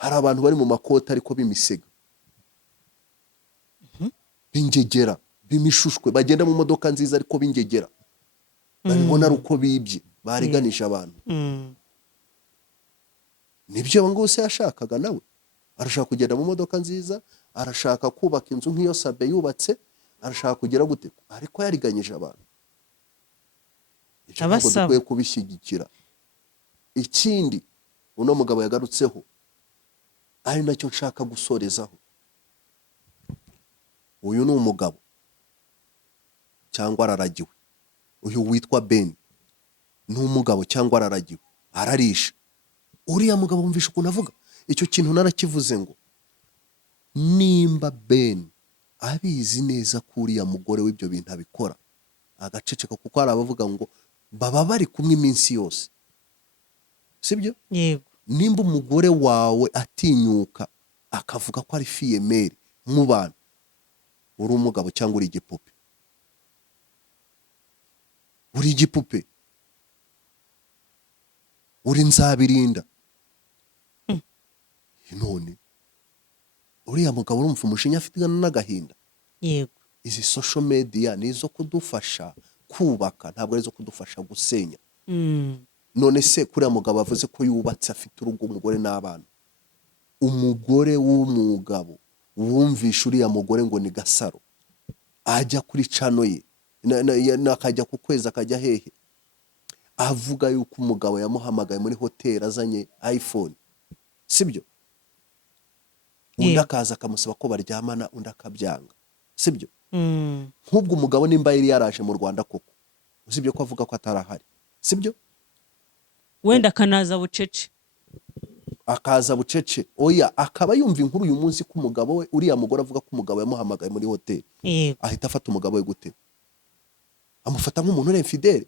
hari abantu bari mu makoti ariko b'imisega b'ingegera b'imishushwe bagenda mu modoka nziza ariko b'ingegera babibona ari uko bibye bariganisha abantu. Nibyo ngo se yashakaga nawe arashaka kugenda mu modoka nziza, arashaka kubaka inzu nk'iyo Sabe yubatse, arashaka kugira gute ariko yariganyije abantu. Ibyo ntabwo dukwiye kubishyigikira. Ikindi uno mugabo yagarutseho ari nacyo nshaka gusorezaho, uyu ni umugabo cyangwa araragiwe. Uyu witwa Ben ni umugabo cyangwa araragiwe, ararisha. Uriya mugabo wumvisha ukuntu avuga, icyo kintu narakivuze ngo nimba Ben abizi neza ko uriya mugore w'ibyo bintu abikora agaceceka, kuko hari abavuga ngo baba bari kumwe iminsi yose, sibyo? Yego. Nimba umugore wawe atinyuka akavuga ko ari fiyemeri mu bantu, uri umugabo cyangwa uri igipupe? Uri igipupe, uri nzabirinda. None uriya mugabo urumva umushinya afite n'agahinda. Yego. Izi social media ni izo kudufasha kubaka, ntabwo ari izo kudufasha gusenya. None se kuriya mugabo avuze ko yubatse afite urugo, umugore n'abana, umugore w'umugabo wumvisha uriya mugore ngo ni Gasaro ajya kuri cano ye nakajya ku kwezi akajya hehe avuga yuko umugabo yamuhamagaye muri hoteli azanye iPhone, sibyo? Undi akaza akamusaba ko baryamana, undi akabyanga, sibyo? Nk'ubwo umugabo nimba yari yaraje mu Rwanda koko, usibye ko avuga ko atarahari, sibyo? Wenda akanaza bucece. Akaza bucece, oya akaba yumva inkuru uyu munsi ko umugabo we, uriya mugore avuga ko umugabo yamuhamagaye muri hoteli, ahita afata umugabo we gute? Amufata nk'umuntu uri infidele?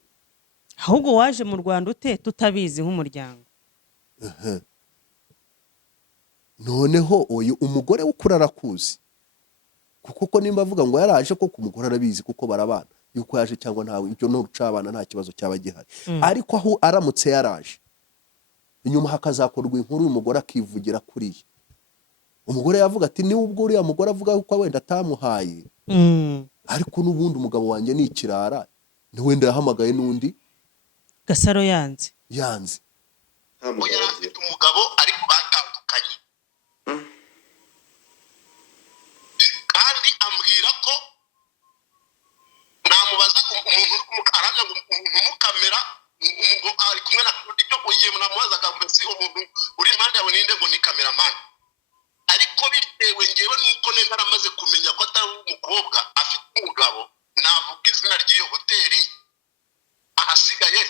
Ahubwo waje mu Rwanda ute tutabizi nk'umuryango? Noneho uyu umugore ukura arakuzi, kuko nimba avuga ngo yaraje ko kumugora arabizi kuko barabana yuko yaje cyangwa ntawe, ibyo no rucabana nta kibazo cyaba gihari. Ariko aho aramutse yaraje inyuma hakazakorwa inkuru y'umugore akivugira kuriye, umugore yavuga ati ni ubwo uriya mugore avuga ko wenda atamuhaye, ariko n'ubundi umugabo wanjye ni ikirara, ni wenda yahamagaye n'undi Gasaro yanze yari afite umugabo ariko batandukanye, kandi ambwira ko namubaza umuntu aramya ngo umukamera ngo ari kumwe na ibyo ugiye namubaza agambesi umuntu uri impande yawe ninde ngo ni cameraman, ariko bitewe ngewe nuko nenda aramaze kumenya ko atari umukobwa afite umugabo, navuga izina ry'iyo hoteli. Ahasigaye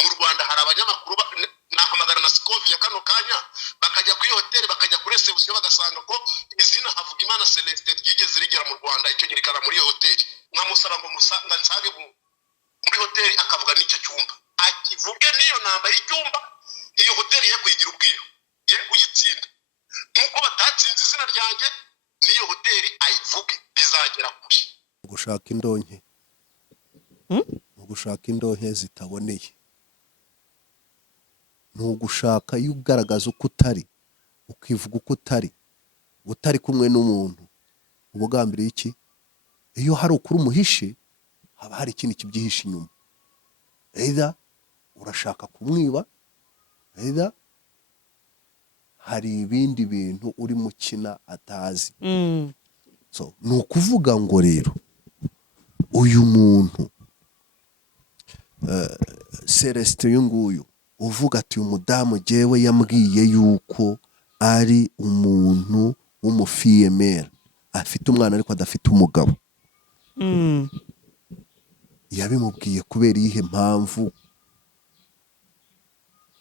mu Rwanda hari abanyamakuru nahamagara na Scovia kano kanya bakajya kuri hoteli bakajya kuri reception bagasanga ko izina Havugimana Celestin ryigeze rigera mu Rwanda, icyo nyirikana muri iyo hoteli, nkamusaba ngo nsange muri hoteli akavuga n'icyo cyumba, akivuge niyo namba y'icyumba, iyo hoteli ye kuyigira ubwiru ye kuyitsinda, nkuko batatsinze izina ryanjye niyo hoteli ayivuge bizagera kure. Gushaka indonke gushaka indonke zitaboneye, nugushaka yugaragaza uko utari, ukivuga uko utari kumwe n'umuntu, ubugambiriye iki? Iyo hari ukuri umuhishe haba hari ikindi kibyihishe inyuma, either urashaka kumwiba, either hari ibindi bintu uri mukina atazi. So nukuvuga ngo rero uyu muntu Celestin uyu nguyu uvuga ati uyu mudamu jewe yambwiye yuko ari umuntu w'umufiyemera afite umwana ariko adafite umugabo, yabimubwiye kubera iyihe mpamvu?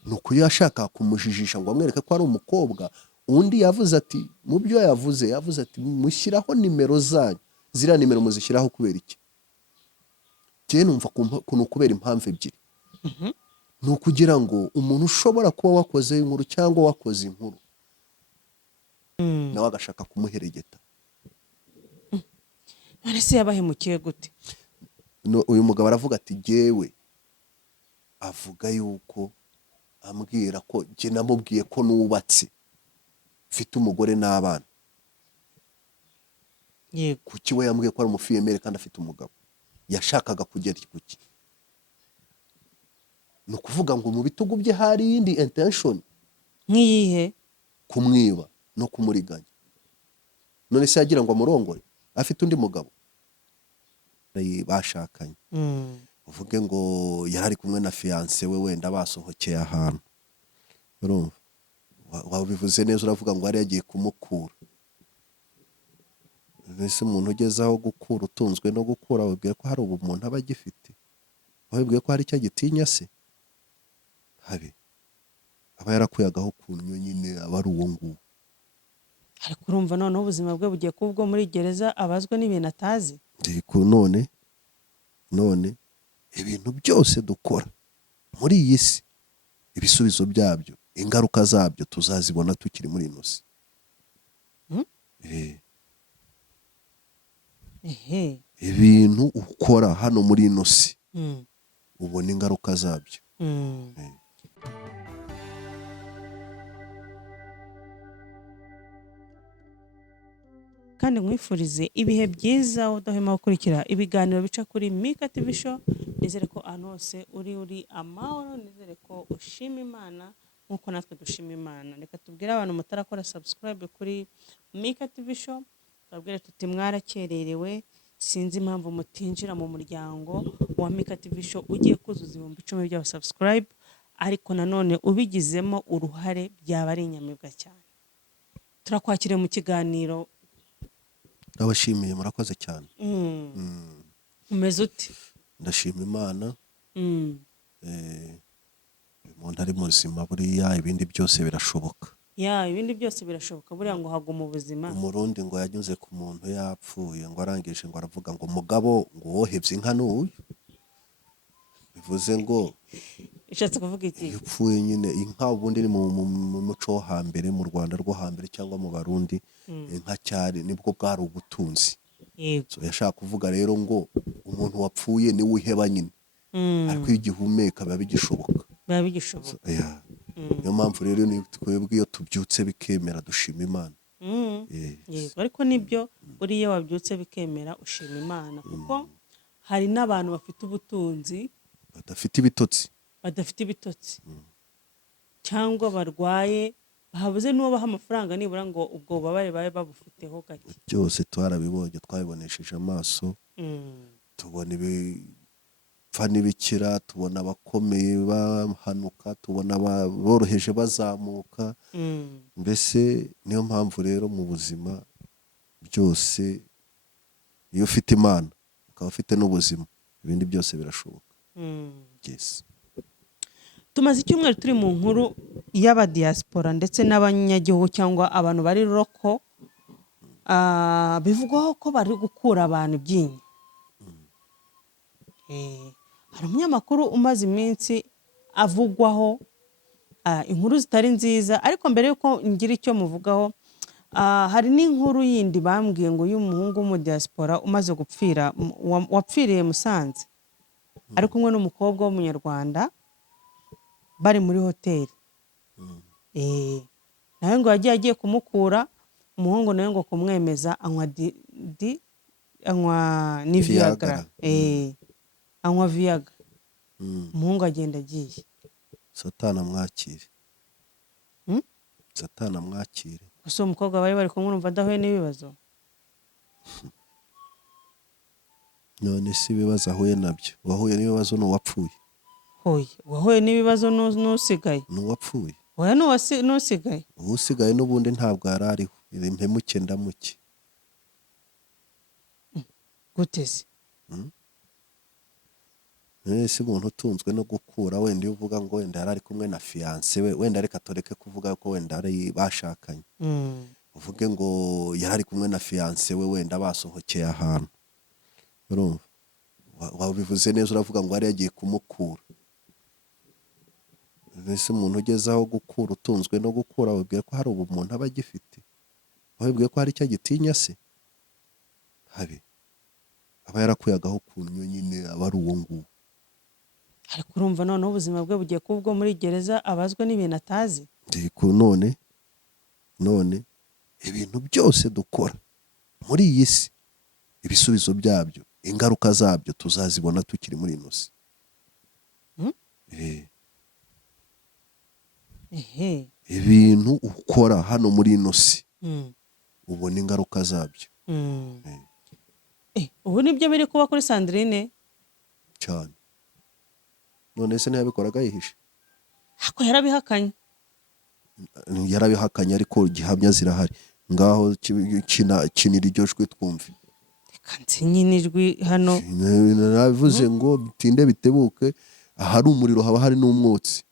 Nuko yashaka kumujijisha ngo amwereke ko ari umukobwa. Undi yavuze ati mu byo yavuze ati mushyiraho nimero zanyu, ziriya nimero muzishyiraho kubera iki? Jye numva kuntu kubera impamvu ebyiri. Ni ukugira ngo umuntu ushobora kuba wakoze inkuru cyangwa wakoze inkuru nawe agashaka kumuheregeta. None se yabahemukiye gute? Uyu mugabo aravuga ati jyewe, avuga yuko ambwira ko jye namubwiye ko nubatse, mfite umugore n'abana, yego kuki we yambwiye ko ari umufiyemere kandi afite umugabo? Yashakaga kugera kuki? Ni ukuvuga ngo mu bitugu bye hari iyindi intention, nk'iyihe kumwiba no kumuriganya. None se yagira ngo amurongore afite undi mugabo bashakanye, uvuge ngo yari ari kumwe na fiance we, wenda basohokeye ahantu, urumva wabivuze neza, uravuga ngo yari yagiye kumukura. Ese umuntu ugeze aho gukura, utunzwe no gukura, wabwiye ko hari ubumuntu aba agifite? Wabwiye ko hari icyo agitinya se? Habe aba yarakuyagaho kunyo nyine, aba ari uwo nguwo. ariko urumva noneho ubuzima bwe bugiye kuba ubwo muri gereza, abazwa n'ibintu atazi. Ndiko none ibintu byose dukora muri iyi si, ibisubizo byabyo, ingaruka zabyo tuzazibona tukiri muri ino si. Ehe. Ibintu ukora hano muri ino si ubona ingaruka zabyo. kandi nkwifurize ibihe byiza, udahwema gukurikira ibiganiro bica kuri Mika TV Show. Nizere ko ahantu hose uri amahoro, nizere ko ushima Imana nk'uko natwe dushima Imana. Reka tubwire abantu mutarakora subscribe kuri Mika TV Show, babwire tuti mwarakererewe, sinzi impamvu mutinjira mu muryango wa Mika TV Show ugiye kuzuza 10,000 by'aba subscribe, ariko nanone ubigizemo uruhare byaba ari inyamibwa cyane. Turakwakiriye mu kiganiro. Abashimiye, murakoze cyane. Umeze ute? Ndashima Imana. Umuntu ari muzima, buriya ibindi byose birashoboka. Ibindi byose birashoboka, buriya ngo haguma ubuzima. Umurundi ngo yanyuze ku muntu yapfuye, ngo arangije ngo aravuga ngo mugabo ngo wohevye inka n'uyu. Bivuze ngo ishatse kuvuga iki? yapfuye nyine. Inka ubundi ni mu muco wo hambere, mu Rwanda rwo hambere cyangwa mu Barundi, inka cyari nibwo bwari ubutunzi. Yego. Yashaka kuvuga rero ngo umuntu wapfuye ni wiheba nyine, ariko iyo igihumeka biba bigishoboka. Biba bigishoboka. Niyo mpamvu rero ni twebwe iyo tubyutse bikemera dushima Imana. Yego, ariko nibyo buriya wabyutse bikemera ushima Imana, kuko hari n'abantu bafite ubutunzi badafite ibitotsi cyangwa barwaye, bahabuze n'uwo baha amafaranga nibura ngo ubwo bubabare babe babufiteho gake. Byose twarabibonye, twabibonesheje amaso. Tubona ibipfa n'ibikira, tubona abakomeye bahanuka, tubona aboroheje bazamuka. Mbese niyo mpamvu rero mu buzima byose, iyo ufite Imana ukaba ufite n'ubuzima, ibindi byose birashoboka. Yes. Tumaze icyumweru turi mu nkuru y'abadiaspora ndetse n'abanyagihugu cyangwa abantu bari roko, bivugwaho ko bari gukura abantu ibyinyo. Hari umunyamakuru umaze iminsi avugwaho inkuru zitari nziza, ariko mbere yuko ngira icyo muvugaho, hari n'inkuru yindi bambwiye ngo y'umuhungu w'umudiaspora umaze gupfira, wapfiriye Musanze, ari kumwe n'umukobwa w'umunyarwanda bari muri hoteli. Nawe ngo yagiye kumukura, umuhungu nawe ngo kumwemeza anywa ni Viagra. Anywa Viagra. Umuhungu agenda agiye. Satana mwakire. Satana mwakire. Gusa umukobwa bari kumwe, urumva adahuye n'ibibazo? None si ibibazo ahuye nabyo. Wahuye n'ibibazo n'uwapfuye. Wahuye n'ibibazo n'usigaye? N'uwapfuye. Oya n'usigaye. Usigaye n'ubundi ntabwo yari ariho. Impemuke ndamuke. Guteze. Ese umuntu utunzwe no gukura, wenda iyo uvuga ngo wenda yari ari kumwe na fiance we, wenda reka tureke kuvuga ko wenda ari bashakanye. Uvuge ngo yari ari kumwe na fiance we, wenda basohokeye ahantu, urumva wabivuze neza, uravuga ngo yari yagiye kumukura. Ese umuntu ugeze aho gukura, utunzwe no gukura, wabwiye ko hari ubumuntu aba agifite? Wabwiye ko hari icyo agitinya se? Habe aba yarakuyagaho kunyo nyine, aba ari uwo nguwo. Ariko urumva noneho ubuzima bwe bugiye kuba ubwo muri gereza, abazwa n'ibintu atazi. Ndiko none ibintu byose dukora muri iyi si ibisubizo byabyo ingaruka zabyo tuzazibona tukiri muri ino si. Ibintu ukora hano muri ino si ubona ingaruka zabyo. Ubu nibyo biri kuba kuri Sandrine cyane. None se ntiyabikoraga yihishe? Ako yarabihakanye. Yarabihakanye ariko gihamya zirahari. Ngaho kinira iryo jwi twumve. Kanzi nyine ijwi hano. Navuze ngo bitinde bitebuke, ahari umuriro haba hari n'umwotsi.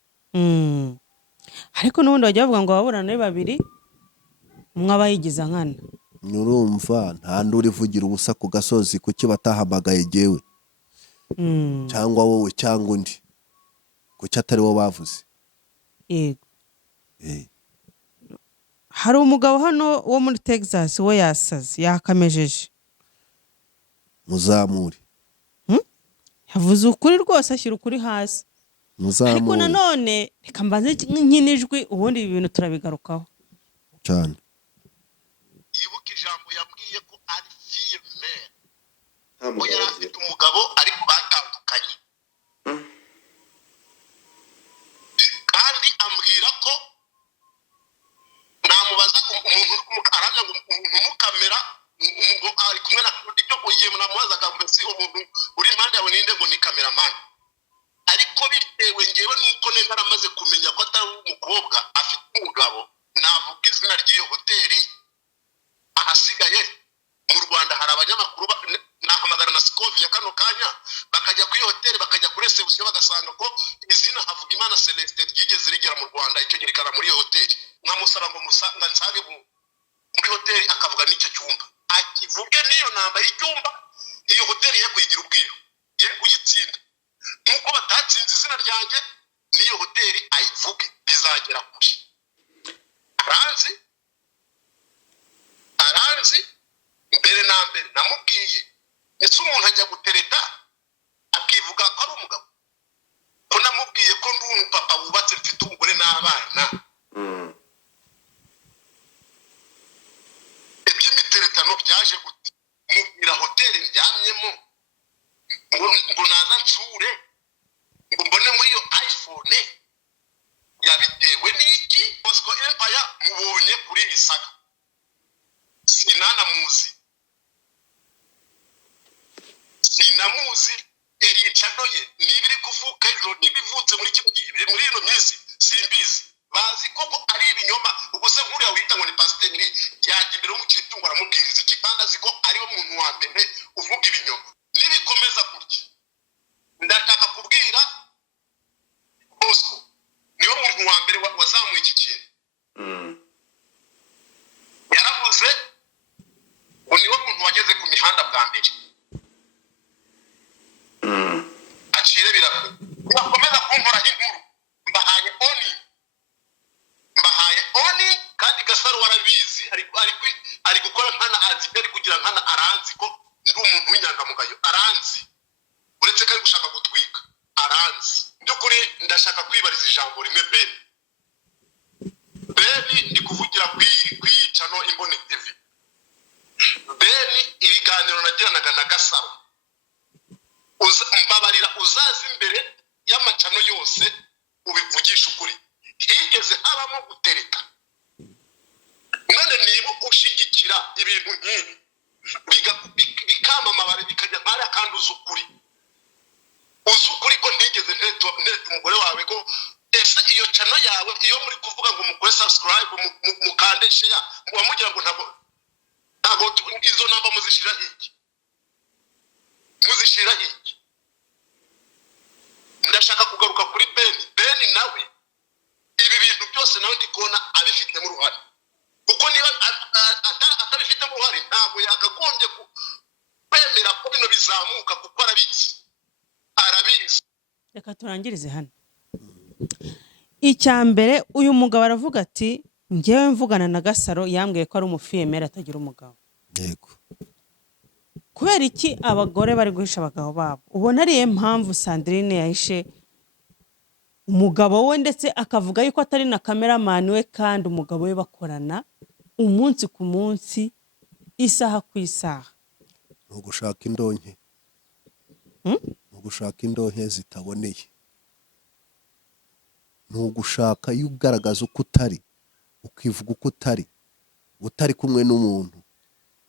Ariko n'ubundi bajya bavuga ngo ababurana ari babiri, umwe aba yigiza nkana. Urumva nta nduri vugira ubusa ku gasozi kuki batahamagaye jewe. Cyangwa wowe cyangwa undi. Kuki atari wo bavuze. Yego. Hari umugabo hano wo muri Texas we yasaze yakamejeje. Muzamuri. Yavuze ukuri rwose ashyira ukuri hasi. Muzamuri. Ariko nanone reka mbanze nkinijwi ubundi ibi bintu turabigarukaho. Cyane. Yibuka ijambo yabwiye ko ari filme. Ngo yari afite umugabo ariko batandukanye. Kandi ambwira ko namubaza umuntu araza ngo umukamera ngo ari kumwe na ibyo ugiye namubaza agambesi umuntu uri impande yawe ninde ngo ni cameraman. Ariko bitewe ngewe nuko nenda aramaze kumenya ko atari umukobwa afite umugabo navuga izina ry'iyo hoteli ahasigaye mu Rwanda hari abanyamakuru nahamagara na Scovia kano kanya bakajya kuri hoteli bakajya kuri reception bagasanga ko izina havuga Imana Celestin ryigeze rigera mu Rwanda icyo girikana muri hoteli nkamusara ngo nsange muri hoteli akavuga n'icyo cyumba akivuge niyo namba y'icyumba iyo hoteli ye kuyigira ubwiru ye kuyitsinda nkuko batatsinze izina ryanjye niyo hoteli ayivuge bizagera kuri aranzi mbere na mbere namubwiye ese umuntu ajya gutereta akivuga ko ari umugabo ko namubwiye ko ndi umupapa wubatse mfite umugore n'abana iby'imiteretano byaje gute mubwira hoteli ndyamyemo ngo naza nsure ngo mbone muri iyo iPhone yabitewe n'iki Bosco Empire mubonye kuri iyi saga sinanamuzi iri chano ye nibiri kuvuka ejo nibivutse muri kimwe muri ino minsi simbizi bazi koko ari ibinyoma ubwo se nkuriya wita ngo ni pasiteri yaje imbere y'umukiri tungo aramubwiriza iki kandi azi ko ari we muntu wa mbere uvuga ibinyoma nibikomeza gutya ndashaka kubwira Bosco niwe muntu wa mbere wazamuye iki kintu yaravuze ngo niwe muntu wageze ku mihanda bwa mbere acire birakomeza kunkora inkuru mbahaye oni kandi Gasaro warabizi ari gukora nkana azi ari kugira nkana aranzi ko ndi umuntu w'inyangamugayo aranzi uretse ko ari gushaka gutwika aranzi by'ukuri ndashaka kwibariza ijambo rimwe Beni ndi kuvugira kwiyicano Imboni TV Beni ibiganiro nagiranaga na Gasaro mbabarira uzaza imbere y'amacano yose ubivugisha ukuri higeze habamo gutereta none niba ushigikira ibintu nk'ibi bikamamabare bikajya nk'ari kandi uzi ukuri ko ntigeze nteta umugore wawe ko ese iyo cano yawe iyo muri kuvuga ngo mukore subscribe mukande share mugira ngo ntabwo izo namba muzishira iki ndashaka kugaruka kuri Beni nawe ibi bintu byose nawe ndikona abifitemo uruhare kuko niba atabifitemo uruhare ntabwo yakagombye kwemera ko bino bizamuka kuko arabizi. Reka turangirize hano. Icyambere uyu mugabo aravuga ati ngewe mvugana na Gasaro yambwiye ko ari umufiyemera atagira umugabo. Yego. Kubera iki abagore bari guhisha abagabo babo? Ubona ari impamvu Sandrine yahishe umugabo we ndetse akavuga yuko atari na kameramani we kandi umugabo we bakorana umunsi ku munsi isaha ku isaha. ni ugushaka indonke ni ugushaka indonke zitaboneye, ni ugushaka iyo ugaragaza uko utari ukivuga uko utari kumwe n'umuntu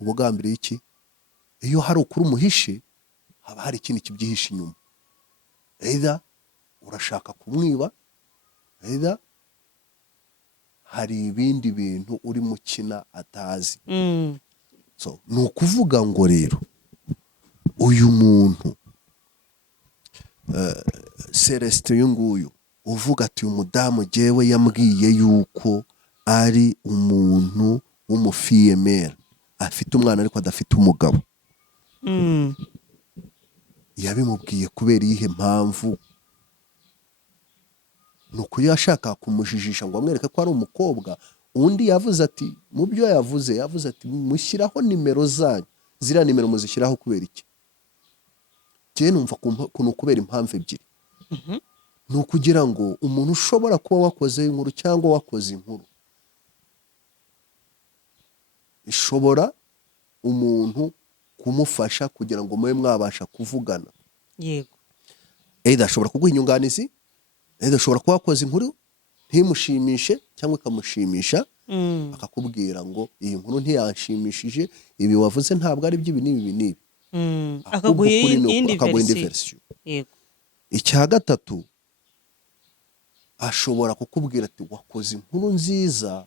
uba ugambiriye iki? Iyo hari ukuri umuhishe haba hari ikindi kibyihishe inyuma, either urashaka kumwiba, either hari ibindi bintu urimo ukina atazi. So ni ukuvuga ngo rero uyu muntu Celestin uyu nguyu uvuga ati uyu mudamu jyewe yambwiye yuko ari umuntu w'umufiyemera afite umwana ariko adafite umugabo, yabimubwiye kubera iyihe mpamvu? ni ukuri yashaka kumujijisha ngo amwereke ko ari umukobwa. Undi yavuze ati mu byo yavuze ati mushyiraho nimero zanyu, ziriya nimero muzishyiraho kubera iki? Njyewe numva kuntu kubera impamvu ebyiri. Ni ukugira ngo umuntu ushobora kuba wakoze inkuru cyangwa wakoze inkuru ishobora umuntu kumufasha kugira ngo mube mwabasha kuvugana. Yego. Either ashobora kuguha inyunganizi, either ashobora kuba wakoze inkuru ntimushimishe cyangwa ikamushimisha, akakubwira ngo iyi nkuru ntiyanshimishije, ibi wavuze ntabwo ari by'ibi n'ibi n'ibi, akaguha indi version. Yego. Icya gatatu, ashobora kukubwira ati wakoze inkuru nziza,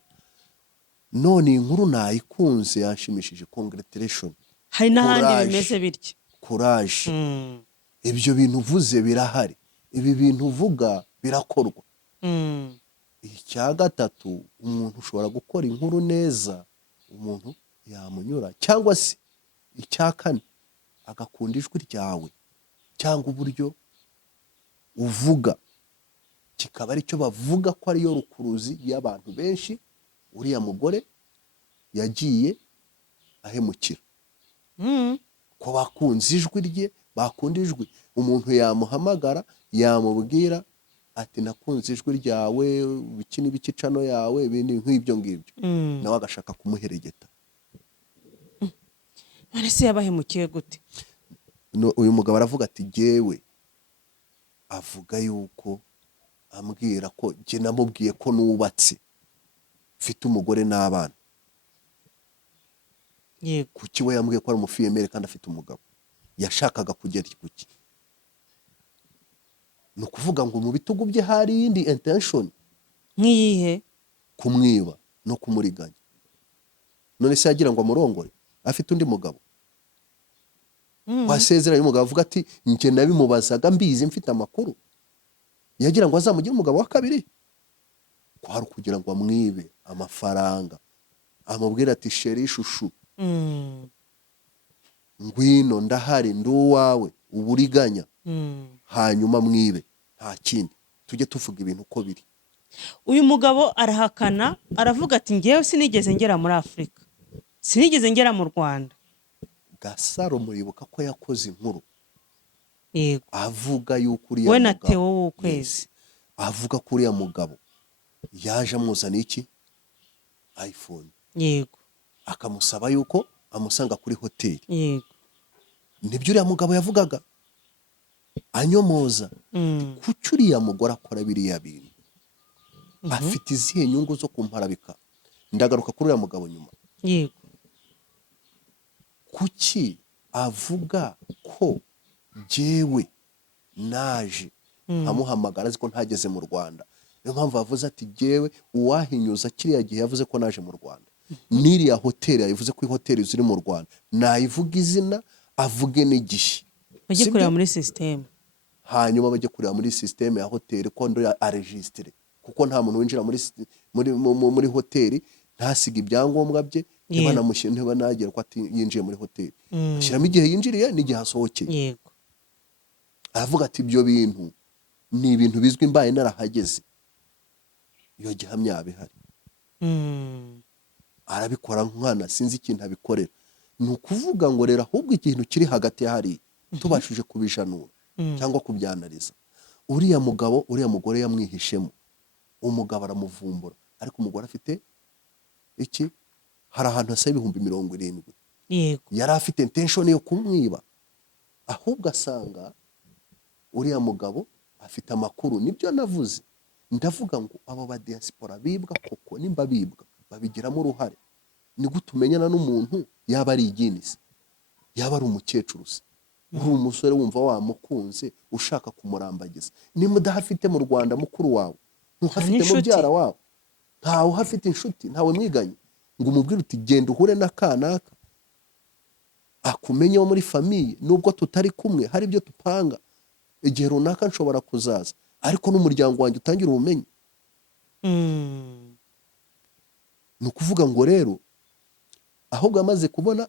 none iyi nkuru nayikunze yanshimishije, congratulation. Hari n'ahandi bimeze bityo. Courage. Ibyo bintu uvuze birahari, ibi bintu uvuga birakorwa. Icya gatatu, umuntu ushobora gukora inkuru neza, umuntu yamunyura, cyangwa se icya kane agakunda ijwi ryawe cyangwa uburyo uvuga, kikaba aricyo bavuga ko ariyo rukuruzi y'abantu benshi uriya mugore yagiye ahemukira. Ko bakunze ijwi rye, bakunda ijwi, umuntu yamuhamagara yamubwira ati nakunze ijwi ryawe, biki n'ibiki cano yawe, ibindi nk'ibyo ngibyo, nawe agashaka kumuheregeta. None se yabahemukiye gute? Uyu mugabo aravuga ati jyewe, avuga yuko ambwira ko jye namubwiye ko nubatse mfite umugore n'abana. Yego. Kuki we yambwiye ko ari umufiyemere kandi afite umugabo? Yashakaga kugera kuki? Ni ukuvuga ngo mu bitugu bye hari iyindi intention. Nk'iyihe? Kumwiba no kumuriganya. None se yagira ngo amurongore afite undi mugabo? Wasezeranye umugabo avuga ati njye nabimubazaga mbizi mfite amakuru. Yagira ngo azamugire umugabo wa kabiri? Kwari kugira ngo amwibe amafaranga, amubwira ati sheri shushu, ngwino ndahari nduwawe, uburiganya, hanyuma mwibe, nta kindi. Tujye tuvuga ibintu uko biri. Uyu mugabo arahakana, aravuga ati ngewe sinigeze ngera muri Afurika, sinigeze ngera mu Rwanda. Gasaro muribuka ko yakoze inkuru. Yego. Avuga yuko uriya we mugabo, na Theo w'ukwezi, avuga ko uriya mugabo yaje amuzana iki? iPhone. Yego. Akamusaba yuko amusanga kuri hoteli. Yego. Nibyo uriya mugabo yavugaga, anyomoza. Kuki uriya mugore akora biriya bintu? Afite izihe nyungu zo kumparabika? Ndagaruka kuri uriya mugabo nyuma. Yego. Kuki avuga ko jyewe naje amuhamagara azi ko ntageze mu Rwanda? Niyo mpamvu yavuze ati jyewe uwahinyuza kiriya gihe yavuze ko naje mu Rwanda. N'iriya hoteli yavuze ko hoteli ziri mu Rwanda, nayivuga izina avuge n'igihe. Bajye kureba muri system. Hanyuma bajye kureba muri system ya hoteli ko ndo aregistre, kuko nta muntu winjira muri hoteli ntasiga ibyangombwa bye, niba nagera ko yinjiye muri hoteli. Ashyiramo igihe yinjiriye n'igihe asohokeye. Yego. Aravuga ati ibyo bintu ni ibintu bizwi, mbaye narahageze. Iyo gihamya yabihari. Arabikora nk'umwana, sinzi ikintu abikorera. Ni ukuvuga ngo rero ahubwo ikintu kiri hagati ya hari tubashije kubijanura cyangwa kubyanariza. uriya mugabo uriya mugore yamwihishemo, umugabo aramuvumbura, ariko umugore afite iki, hari ahantu hasa ibihumbi 70, yego yari afite intention yo kumwiba, ahubwo asanga uriya mugabo afite amakuru. Nibyo navuze, ndavuga ngo abo ba diaspora bibwa koko, nimba bibwa babigiramo uruhare. Ni gute umenyana n'umuntu yaba ari iginisi, yaba ari umukecuru se, uri umusore wumva wamukunze ushaka kumurambagiza, nimba udahafite mu Rwanda mukuru wawe, ntuhafite mu byara wawe, ntawe uhafite inshuti, ntawe mwiganye ngo umubwire uti genda uhure n'akanaka akumenye wo muri famiye, nubwo tutari kumwe hari ibyo tupanga, igihe runaka nshobora kuzaza, ariko n'umuryango wanjye utangira ubumenyi. Ni ukuvuga ngo rero ahubwo amaze kubona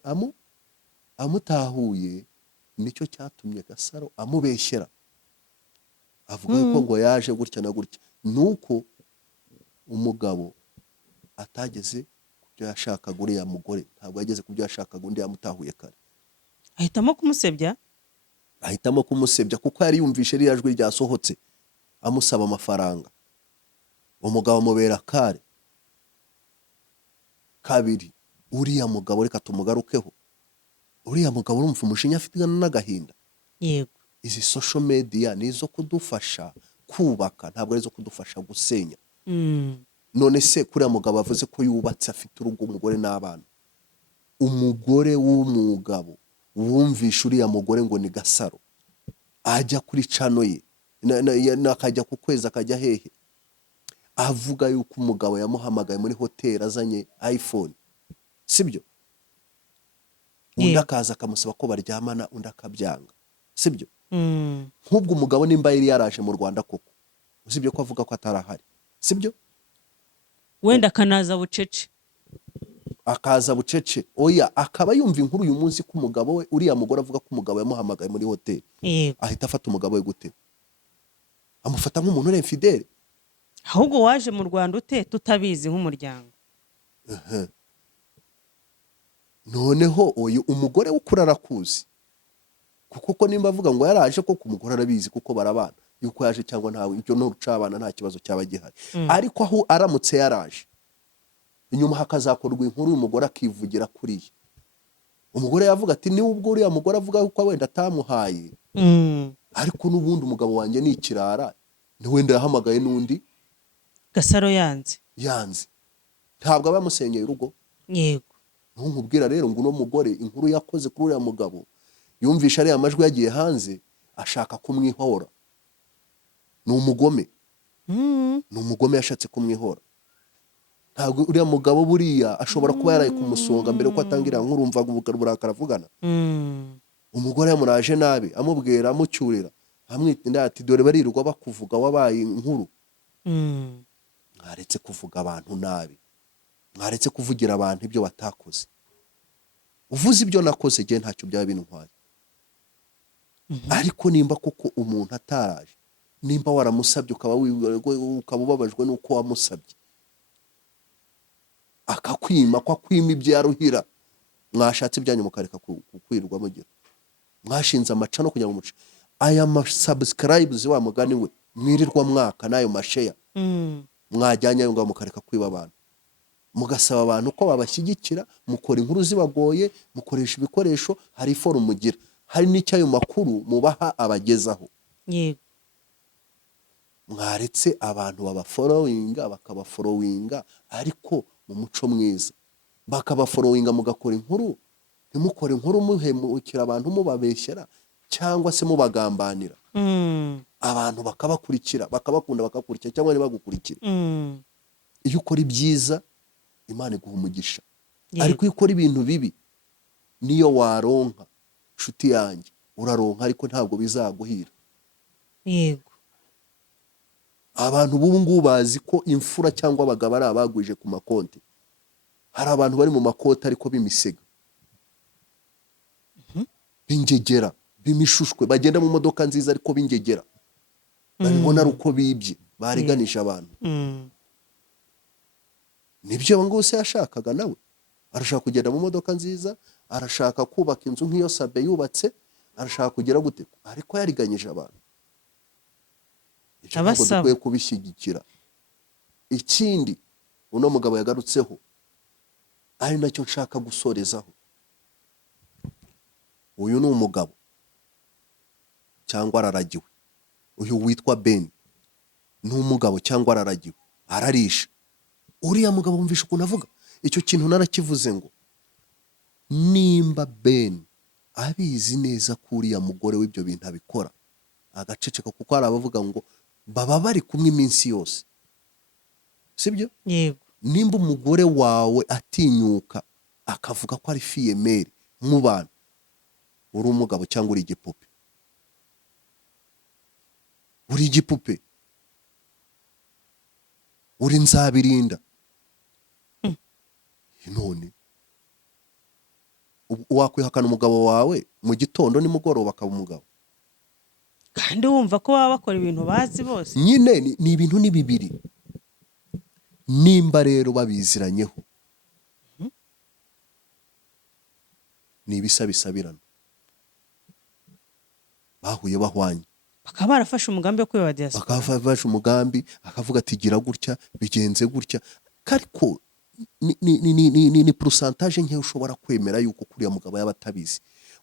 amutahuye, nicyo cyatumye Gasaro amubeshyera, avuga yuko ngo yaje gutya na gutya. Nuko umugabo atageze ku byo yashakaga, uriya mugore ntabwo yageze ku byo yashakaga, undi yamutahuye kare, ahitamo kumusebya. ahitamo kumusebya kuko yari yumvishe ririya jwi ryasohotse amusaba amafaranga. Umugabo amubera kare. Kabiri, uriya mugabo reka tumugarukeho, uriya mugabo urumva umushinya afite n'agahinda. Yego, Izi social media ni izo kudufasha kubaka, ntabwo ari izo kudufasha gusenya. None se kuriya mugabo avuze ko yubatse afite urugo, umugore n'abana, umugore w'umugabo wumvisha uriya mugore ngo ni Gasaro, ajya kuri channel ye akajya ku kwezi, akajya hehe, avuga yuko umugabo yamuhamagaye muri hoteli azanye iPhone, sibyo? Undi akaza akamusaba ko baryamana, undi akabyanga, sibyo? Nk'ubwo umugabo nimba yari yaraje mu Rwanda koko, usibye ko avuga ko atarahari, sibyo? wenda akanaza bucece. Akaza bucece, oya, akaba yumva inkuru uyu munsi ko umugabo we, uriya mugore avuga ko umugabo yamuhamagaye muri hoteli, ahita afata umugabo we gute? Amufata nk'umuntu uri infidele. Ahubwo waje mu Rwanda ute tutabizi nk'umuryango? Noneho oya, umugore ukura arakuzi, kuko nimba avuga ngo yaraje ko kumugora arabizi kuko barabana, yuko yaje cyangwa ntawe, ibyo no rucabana nta kibazo cyaba gihari. Ariko aho aramutse yaraje, inyuma hakazakorwa inkuru, uyu mugore akivugira kuriya, umugore yavuga ati niba ubwo uriya mugore avuga ko wenda atamuhaye, ariko n'ubundi umugabo wanjye ni ikirara, ni wenda yahamagaye n'undi Gasaro yanze, ntabwo aba yamusenyeye urugo. yego, nkubwira rero ngo uno mugore inkuru yakoze kuri uriya mugabo, yumvisha ariya amajwi yagiye hanze, ashaka kumwihora. Ni umugome, ni umugome yashatse kumwihora. Ntabwo uriya mugabo buriya ashobora kuba yaraye kumusonga mbere yuko atangira nkuru, umva uburakari avugana. Umugore yamuraje nabi, amubwira, amucyurira, amwita ati dore baririrwa bakuvuga wabaye inkuru. Mwaretse kuvuga abantu nabi, mwaretse kuvugira abantu ibyo batakoze. Uvuze ibyo nakoze je ntacyo byaba bintwaye. Ariko nimba kuko umuntu ataraje, nimba waramusabye ukaba ubabajwe nuko wamusabye, akakwima ko akwima ibyo yaruhira, mwashatse ibyanyu mukareka kukwirwa mugira, mwashinze amaca no kugira ngo muce aya subscribes wa mugani we mwirirwa mwaka nayo mashare, mwajyanye ngo mukareka kwiba abantu, mugasaba abantu ko babashyigikira, mukora inkuru zibagoye, mukoresha ibikoresho, hari forum mugira, hari n'icyayo makuru mubaha abagezaho. yego, Mwaretse abantu babafollowinga, bakabafollowinga ariko mu muco mwiza, bakabafollowinga mugakora inkuru, ntimukore inkuru muhemukira abantu, mubabeshyera cyangwa se mubagambanira. Abantu bakabakurikira, bakabakunda, bakakurikira cyangwa ntibagukurikire. Iyo ukora ibyiza Imana iguha umugisha, ariko iyo ukora ibintu bibi niyo waronka, nshuti yanjye, uraronka ariko ntabwo bizaguhira. yego, Abantu b'ubu ngubu bazi ko imfura cyangwa abagabo ari abagwije ku makonti. Hari abantu bari mu makoti ariko b'imisega, b'ingegera, b'imishushwe, bagenda mu modoka nziza ariko b'ingegera, babibona ari uko bibye, bariganisha abantu. Nibyo ngo se yashakaga nawe, arashaka kugenda mu modoka nziza, arashaka kubaka inzu nk'iyo Sabe yubatse, arashaka kugira gute, ariko yariganyije abantu. ibyo ntabwo Abasaba. dukwiye kubishyigikira. Ikindi uno mugabo yagarutseho ari nacyo nshaka gusorezaho, uyu ni umugabo cyangwa araragiwe. Uyu witwa Ben ni umugabo cyangwa araragiwe, ararisha. Uriya mugabo wumvisha ukuntu avuga, icyo kintu narakivuze ngo nimba Ben abizi neza ko uriya mugore w'ibyo bintu abikora agaceceka, kuko hari abavuga ngo baba bari kumwe iminsi yose, sibyo? Yego. Nimba umugore wawe atinyuka akavuga ko ari fiyemeri mu bantu, uri umugabo cyangwa uri igipupe? Uri igipupe, uri nzabirinda. None wakwihakana umugabo wawe mu gitondo nimugoroba akaba umugabo? Kandi wumva ko baba bakora ibintu bazi bose. Nyine ni ibintu ni bibiri. Nimba rero babiziranyeho ni ibisabisabirana, bahuye bahwanye, Bakaba barafashe umugambi wo kwiba diaspora. bakafashe umugambi akavuga ati gira gutya bigenze gutya. Ariko ni pourcentage nke ushobora kwemera yuko kuriya mugabo yaba atabizi.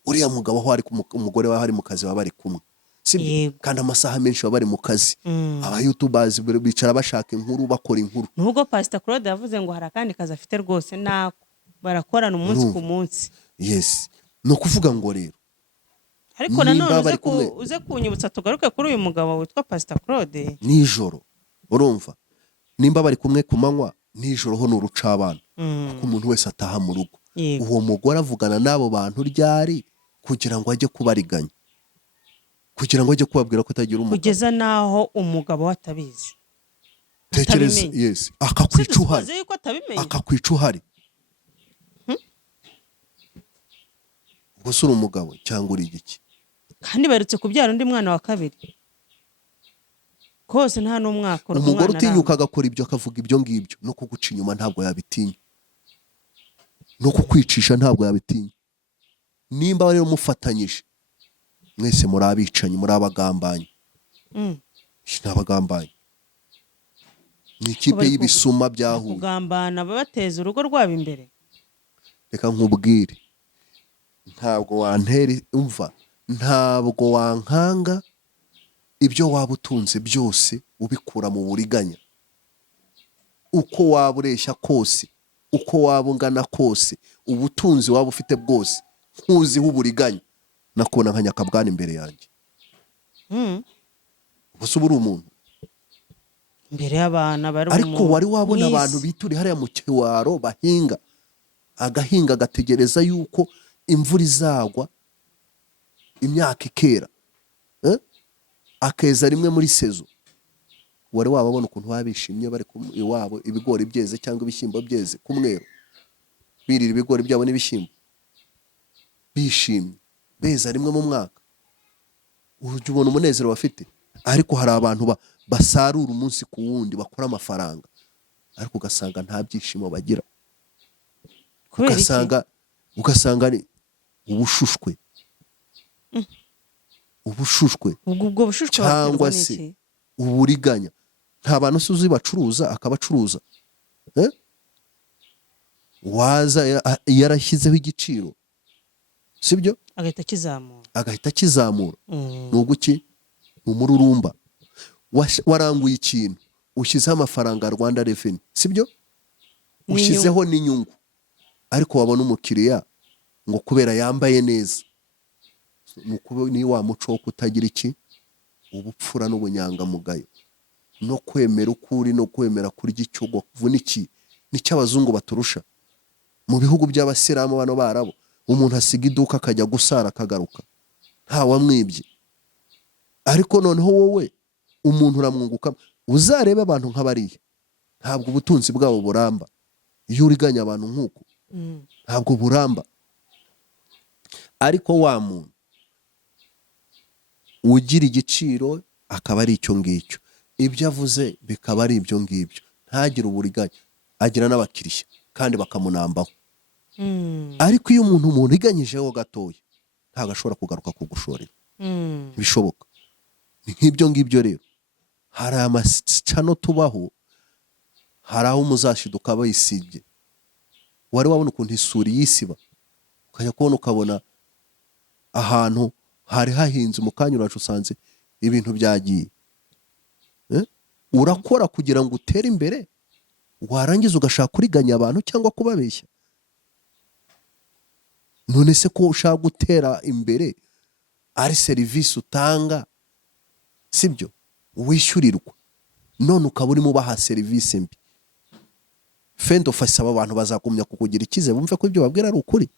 Uriya mugabo aho ari umugore wawe ari mu kazi baba bari kumwe, sibyo? Yego. Kandi amasaha menshi baba bari mu kazi. Aba YouTubers bicara bashaka inkuru, bakora inkuru. Nubwo Pastor Claude yavuze ngo hari akandi kazi afite rwose, nako barakorana umunsi ku munsi. Yes, no kuvuga ngo rero Ariko Nimba nanone bari kumwe. uze kunyibutsa tugaruke kuri uyu mugabo witwa Pastor Claude. nijoro, urumva, nimba bari kumwe ku manywa, nijoro ho ni urucabana, kuko umuntu wese ataha mu rugo. Yego. Uwo mugore avugana n'abo bantu ryari kugira ngo ajye kubariganya, kugira ngo ajye kubabwira ko atagira umugabo? Kugeza naho umugabo we atabizi. Tekereza, atabimenye. yes, akakwica uhari, Uzi yuko atabimenye. akakwica uhari. Ubwo se uri umugabo cyangwa uri igiki? Kandi barutse kubyara undi mwana wa kabiri. Kose nta n'umwaka Umugore utinyuka agakora ibyo, akavuga ibyo ngibyo, no kuguca inyuma ntabwo yabitinya, no kukwicisha ntabwo yabitinya. Nimba rero mufatanyije, mwese muri abicanyi, muri abagambanyi. N'abagambanyi ni ikipe y'ibisuma byahuye. kugambana bateza urugo rwabo imbere. Reka nkubwire, ntabwo wantera umva, ntabwo wankanga ibyo waba utunze byose ubikura mu buriganya. Uko waba ureshya kose, uko waba ungana kose, ubutunzi waba ufite bwose, nkuziho uburiganya, nakubona nka Nyakabwana imbere yanjye. Ubuse uba uri umuntu? Imbere y'abana bari Ariko wari wabona abantu bituri hariya mu cyaro bahinga, agahinga agategereza yuko imvura izagwa, imyaka ikera, akeza rimwe muri sezo. Wari wababona ukuntu babishimye bari iwabo, ibigori byeze cyangwa ibishyimbo byeze ku mwero, birira ibigori byabo n'ibishyimbo, bishimye, beza rimwe mu mwaka. Ujya ubona umunezero bafite. Ariko hari abantu basarura umunsi ku wundi, bakora amafaranga, ariko ugasanga nta byishimo bagira. Ugasanga ni ubushushwe, ubushushwe ubwo bushushwe cyangwa se uburiganya. Nta bantu se uzi bacuruza akabacuruza, waza yarashyizeho igiciro, sibyo? Agahita akizamura. Nuguki umururumba, waranguye ikintu, ushyizeho amafaranga ya Rwanda Revenue, sibyo? Ushyizeho n'inyungu, ariko wabona umukiriya ngo kubera yambaye neza, ni wa muco wo kutagira iki, ubupfura n'ubunyangamugayo, no kwemera ukuri, no kwemera kurya icyo kuvunikiye. Nicyo abazungu baturusha. Mu bihugu by'abasilamu bano barabo, umuntu asiga iduka akajya gusara akagaruka, nta wamwibye. Ariko noneho wowe umuntu uramwunguka. Uzarebe abantu nk'abariya, ntabwo ubutunzi bwabo buramba. Iyo uriganya abantu nk'uko, ntabwo buramba. Ariko wa muntu ugira igiciro akaba ari icyo ngicyo, ibyo avuze bikaba ari ibyo ngibyo, ntagire uburiganya, agira n'abakiriya kandi bakamunambaho. Ariko iyo umuntu umuriganyijeho gatoya, ntabwo ashobora kugaruka kugushorera, ntibishoboka. Ni nk'ibyo ngibyo rero, hari amasicano tubaho, hari aho muzashiduka bayisibye. Wari wabona ukuntu isuri yisiba, ukajya kubona ukabona ahantu hari hahinze mu kanya uracu usanze ibintu byagiye. Urakora kugira ngo utere imbere, warangiza ugashaka kuriganya abantu cyangwa kubabeshya. None se ko ushaka gutera imbere ari serivisi utanga, sibyo wishyurirwa, none ukaba urimo ubaha serivisi mbi. Fendo fasi aba bantu bazagumya kukugira ikize bumve ko ibyo babwira ari ukuri.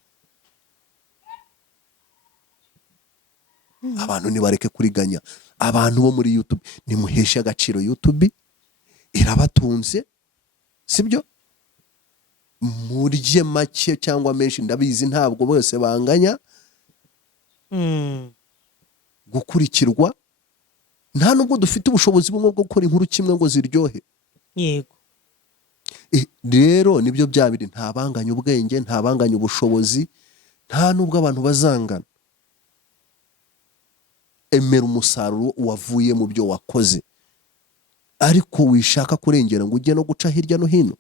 Abantu nibareke kuriganya abantu bo muri YouTube, nimuheshe agaciro YouTube, irabatunze, sibyo? Murye make cyangwa menshi, ndabizi ntabwo bose banganya gukurikirwa. Nta nubwo dufite ubushobozi bumwe bwo gukora inkuru kimwe ngo ziryohe. Yego. Rero nibyo byabiri, nta banganya ubwenge, nta banganya ubushobozi, nta nubwo abantu bazangana. Emera umusaruro wavuye mu byo wakoze, ariko wishaka kurengera ngo ujye no guca hirya no hino,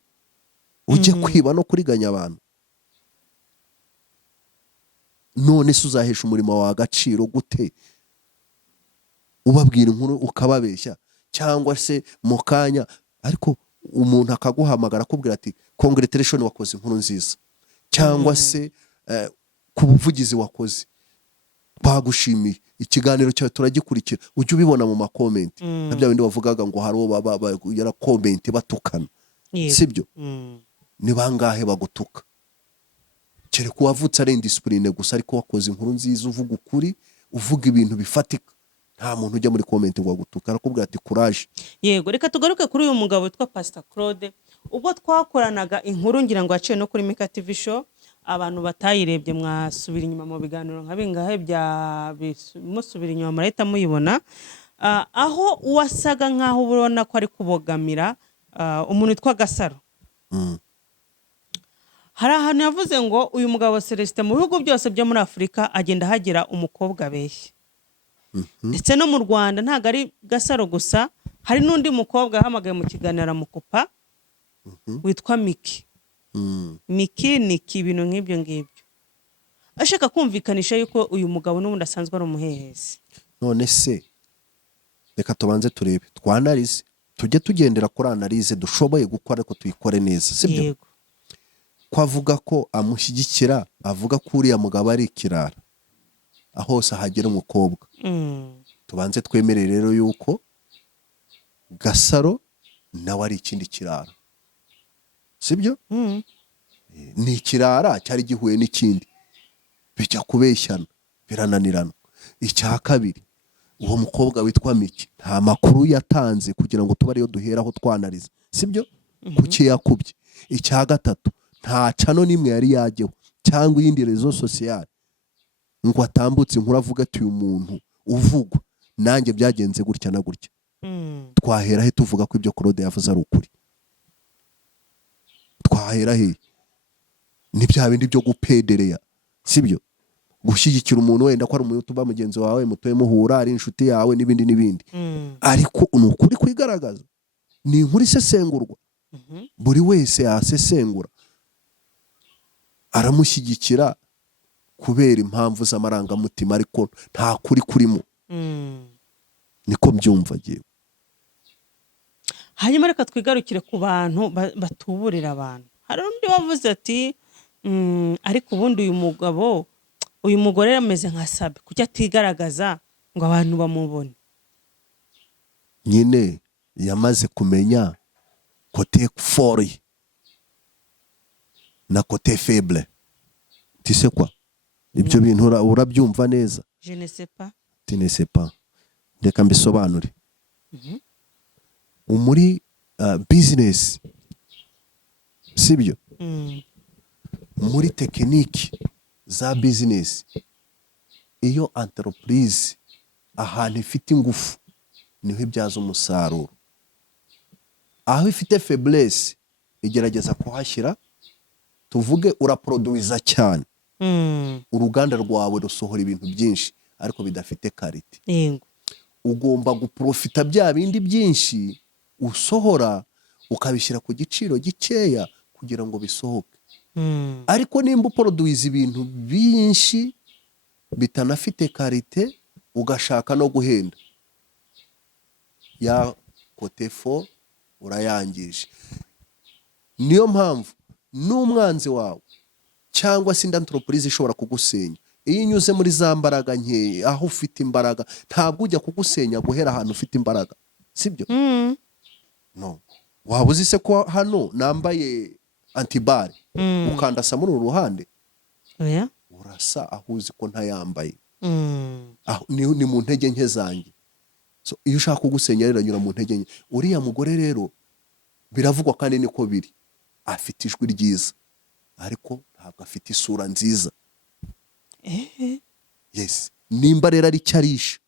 ujye kwiba no kuriganya abantu. None se uzahesha umurimo wawe agaciro gute? Ubabwira inkuru ukababeshya, cyangwa se mu kanya ariko umuntu akaguhamagara akubwira ati congratulations wakoze inkuru nziza, cyangwa se ku buvugizi wakoze bagushimiye, ikiganiro cyawe turagikurikira, ujye ubibona mu makomenti. Na bya bindi bavugaga ngo hari uwo yara komenti batukana, sibyo? Ni bangahe bagutuka? Kereka uwavutse ari indiscipline gusa, ariko wakoze inkuru nziza, uvuga ukuri, uvuga ibintu bifatika, nta muntu ujya muri komenti ngo agutuka, arakubwira ati courage. Yego, reka tugaruke kuri uyu mugabo witwa Pastor Claude. Ubwo twakoranaga inkuru ngira ngo yaciye no kuri Mika TV show, abantu batayirebye mwasubira inyuma mu biganiro nka bingahe bya musubira inyuma marahita muyibona, aho wasaga nkaho ubona ko ari kubogamira umuntu witwa Gasaro. Hari ahantu yavuze ngo uyu mugabo Celestin mu bihugu byose byo muri Afurika agenda hagira umukobwa abeshya. Ndetse no mu Rwanda ntago ari Gasaro gusa, hari n'undi mukobwa yahamagaye mu kiganiro aramukupa witwa Miki. Miki Niki, ibintu nk'ibyo ngibyo, ashaka kumvikanisha yuko uyu mugabo n'ubundi asanzwe ari umuhehesi. None se reka tubanze turebe, twanarize, tujye tugendera kuri analize dushoboye gukora, ariko tuyikore neza, sibyo? Yego. Kwavuga ko amushyigikira, avuga ko uriya mugabo ari ikirara, ahose hagera umukobwa. Tubanze twemere rero yuko Gasaro nawe ari ikindi kirara, sibyo? Ni ikirara cyari gihuye n'ikindi, bijya kubeshyana, birananirana. Icya kabiri, uwo mukobwa witwa Miki nta makuru yatanze kugira ngo tuba ariyo duheraho twanariza, sibyo? Kuki yakubye. Icya gatatu, nta cano nimwe yari yajyeho cyangwa iyindi rezo sociale ngo atambutse inkuru avuga ati uyu muntu uvugwa nanjye byagenze gutya na gutya. Twahera he tuvuga ko ibyo Claude yavuze ari ukuri? Twahera he? Ni bya bindi byo gupedereya, sibyo? Gushyigikira umuntu wenda ko ari umuntu tuba mugenzi wawe, mutoye muhura, ari inshuti yawe n'ibindi n'ibindi, ariko ni ukuri kwigaragaza, ni inkuru isesengurwa. Buri wese yasesengura, aramushyigikira kubera impamvu z'amarangamutima, ariko nta kuri kurimo. Niko mbyumva giye. Hanyuma reka twigarukire ku bantu batuburira abantu. Hari undi wavuze ati ariko ubundi uyu mugabo, uyu mugore ameze nka Sabe, kuki atigaragaza ngo abantu bamubone? Nyine yamaze kumenya kote fort na kote faible. Tu sais quoi? Ibyo bintu urabyumva neza? Je ne sais pas. Tu ne sais pas. Reka mbisobanure. Muri business, sibyo? Muri tekiniki za business, iyo entreprise ahantu ifite ingufu niho ibyaza umusaruro. Aho ifite faiblesse igerageza kuhashyira. Tuvuge uraproduiza cyane, uruganda rwawe rusohora ibintu byinshi ariko bidafite karite. Yego. ugomba guprofita bya bindi byinshi usohora ukabishyira ku giciro gikeya kugira ngo bisohoke. Ariko nimba uporoduwiza ibintu byinshi bitanafite karite ugashaka no guhenda, ya kotefo urayangije. Niyo mpamvu n'umwanzi wawe cyangwa se indi antoropurize ishobora kugusenya, iyo unyuze muri za mbaraga nkeya aho ufite imbaraga, ntabwo ujya kugusenya guhera ahantu ufite imbaraga, sibyo? No, waba uzi se ko hano nambaye antibare ukandasa muri uru ruhande, urasa aho uzi ko ntayambaye. Ni mu ntege nke zanjye. So, iyo ushaka kugusenya rero anyura mu ntege nke. Uriya mugore rero biravugwa kandi niko biri, afite ijwi ryiza ariko ntabwo afite isura nziza. Yes, nimba rero ari cyo arisha,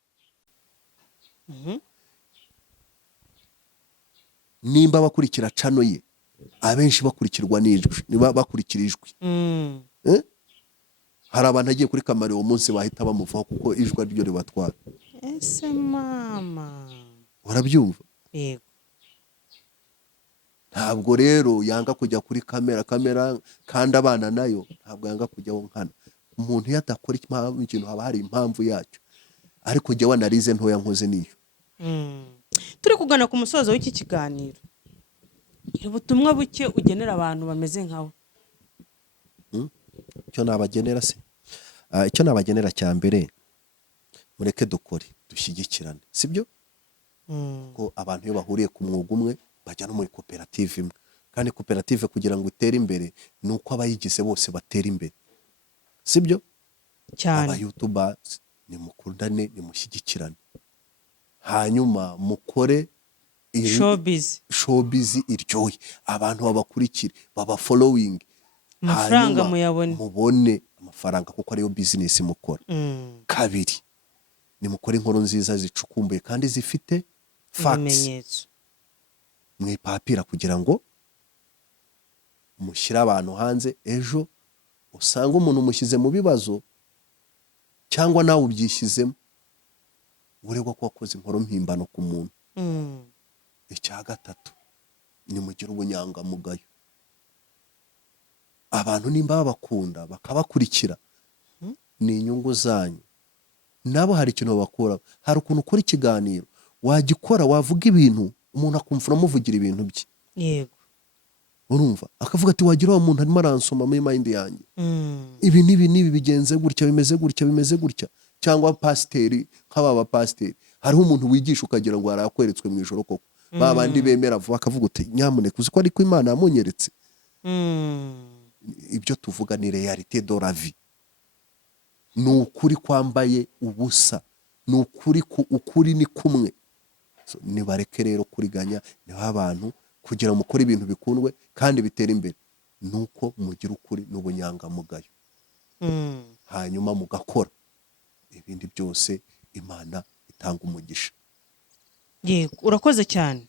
nimba bakurikira cano ye abenshi bakurikirwa n'ijwi, niba bakurikira ijwi, hari abantu agiye kuri kamera uwo munsi bahita bamuvaho kuko ijwi ari ryo ribatwara. Ese mama, urabyumva? yego. Ntabwo rero yanga kujya kuri kamera kandi abana nayo ntabwo yanga kujyaho nkana. Umuntu iyo adakora ikintu haba hari impamvu yacyo, ariko jya wanarize ntoya nkoze niyo. Turi kugana ku musozo w'iki kiganiro, ubutumwa buke ugenera abantu bameze nkawe. Icyo nabagenera se, icyo nabagenera cya mbere, mureke dukore dushyigikirane, sibyo? Ko abantu iyo bahuriye ku mwuga umwe bajya no muri koperative imwe, kandi koperative kugira ngo itere imbere ni uko abayigize bose batera imbere, sibyo? Cyane. Abayutubazi nimukundane, nimushyigikirane, hanyuma mukore showbiz iryoye, abantu babakurikire, babafollowing, amafaranga muyabone, mubone amafaranga kuko ariyo business mukora. Kabiri, nimukore inkuru nziza zicukumbuye kandi zifite facts, mwipapira kugira ngo mushyire abantu hanze, ejo usanga umuntu umushyize mu bibazo cyangwa nawe ubyishyizemo, uregwa ko wakoze inkuru mpimbano ku muntu. Icya gatatu, nimugire ubunyangamugayo. Abantu nimba babakunda bakabakurikira, ni inyungu zanyu, nabo hari ikintu babakuraho. Hari ukuntu ukora ikiganiro wagikora, wavuga ibintu umuntu akumva uramuvugira ibintu bye, yego, urumva akavuga ati wagira wa muntu arimo aransoma muri mind yanjye, ibi n'ibi bigenze gutya, bimeze gutya. Cyangwa pasiteri, nk'aba pasiteri, hariho umuntu wigisha ukagira ngo yarakweretswe mu ijoro koko, babandi bemera vuba akavuga uti nyamuneka uzi ko ariko Imana yamunyeretse. Ibyo tuvuga ni realite de la vie, ni ukuri kwambaye ubusa, ni ukuri ni kumwe. Nibareke rero kuriganya, niho abantu kugira ngo mukore ibintu bikundwe kandi bitera imbere, nuko mugira ukuri n'ubunyangamugayo, hanyuma mugakora, ibindi byose Imana itanga umugisha. Yego, urakoze cyane.